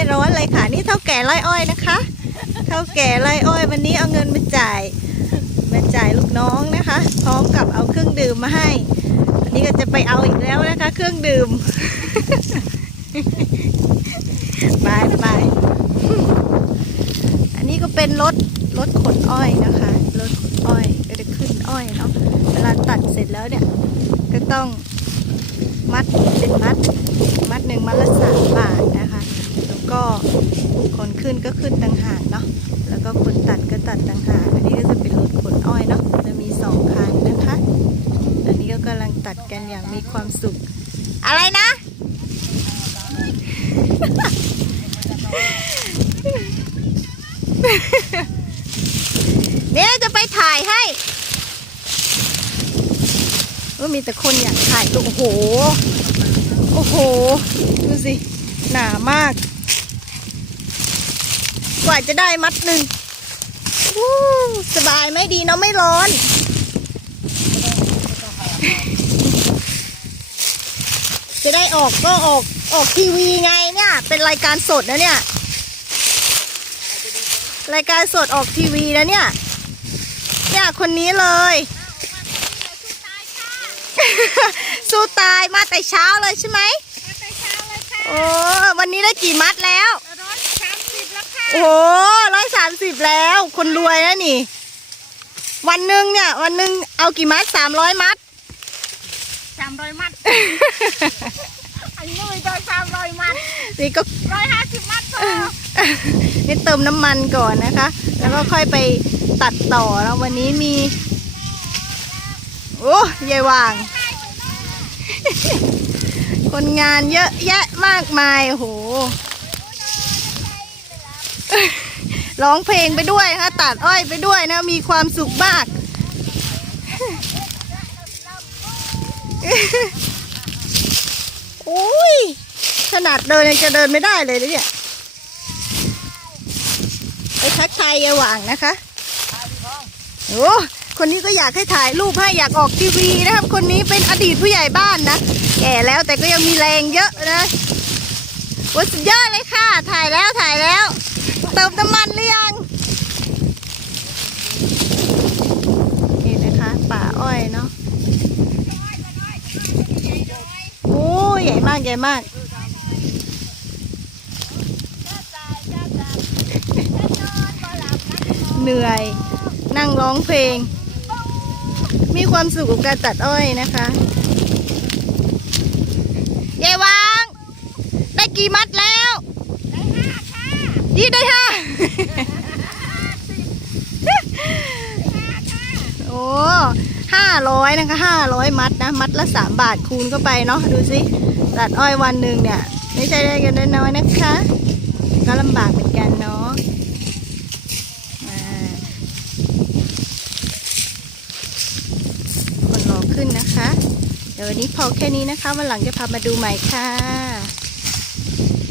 ไม่ร้อนเลยค่ะ นี่เท่าแก่ไร่อ้อยนะคะ เท่าแก่ไร่อ้อยวันนี้เอาเงินมาจ่ายมาจ่ายลูกน้องนะคะ พร้อมกับเอาเครื่องดื่มมาให้อันนี้ก็จะไปเอาอีกแล้วนะคะ เครื่องดื่มไปไปอันนี้ก็เป็นรถรถขนอ้อยนะคะรถขนอ้อยก็จะขึ้นอ้อยเนาะเวลาตัดเสร็จแล้วเนี่ย ก็ต้องมัดเป็นมัด มัดหนึ่งมัดละสามบาทนะคะ แล้วก็คนขึ้น ก็ขึ้นต่างหากเนาะ แล้วก็คนตัดก็ตัดต่างหาก อันนี้ก็จะเป็นรถขนอ้อยเนาะ จะมีสองคันนะคะ อันนี้ก็กำลังตัดกันอย่างมีความสุข อะไรนะเนี่ยวจะไปถ่ายให้ก็มีแต่คนอยากถ่ายโอ้โห โอ้โห ดูสิ หนามาก ว่าจะได้มัดหนึ่งวู้สบายไหม่ดีเนาะไม่ร้อน จะได้ออกก็ออกออกทีวีไงเนี่ย เป็นรายการสดนะเนี่ย รายการสดออกทีวีนะเนี่ยเนี่ยคนนี้เลย สู้ตายมาแต่เช้าเลยใช่ไหมมาแต่เช้าเลยค่ะโอ้วันนี้ได้กี่มัดแล้ว โอ้โหร้อยสามสิบแล้ว คนรวยนะนี่ วันหนึ่งเนี่ย วันหนึ่งเอากี่มัดสามร้อยมัดสามร้อยมัด อันนี้เลยโดยสามร้อยมัดนี่ก็ร้อยห้าสิบมัดพอนี่เติมน้ำมันก่อนนะคะ แล้วก็ค่อยไปตัดต่อแล้ววันนี้มี โอ้ยายวาง คนงานเยอะแยะมากมายโอ้โห ร้องเพลงไปด้วยนะคะตัดอ้อยไปด้วยนะ มีความสุขมากโอ้ยขนาดเดินยังจะเดินไม่ได้เลยนะเนี่ย ไปทักทายยายหว่างนะคะโอ้คนนี้ก็อยากให้ถ่ายรูปให้อยากออกทีวีนะครับ คนนี้เป็นอดีตผู้ใหญ่บ้านนะ แก่แล้วแต่ก็ยังมีแรงเยอะนะโอ้สุดยอดเลยค่ะ ถ่ายแล้วถ่ายแล้ว เติมน้ำมันหรือยัง นี่นะคะป่าอ้อยเนาะโอ้ใหญ่มากใหญ่มากเหนื่อย นั่งร้องเพลง มีความสุขกับการตัดอ้อยนะคะยายวาง ได้กี่มัดแล้วยี่ได้ห้าโอ้ห้า ร้อยนะคะห้าร้อยมัดนะมัดละสามบาทคูณเข้าไปเนาะดูสิตัดอ้อยวันหนึ่งเนี่ย ไม่ใช่ได้กันน้อยนะคะ ก็ลำบากเหมือนกันเนาะอ่าคนรอขึ้นนะคะ เดี๋ยววันนี้พอแค่นี้นะคะวันหลังจะพามาดูใหม่ค่ะ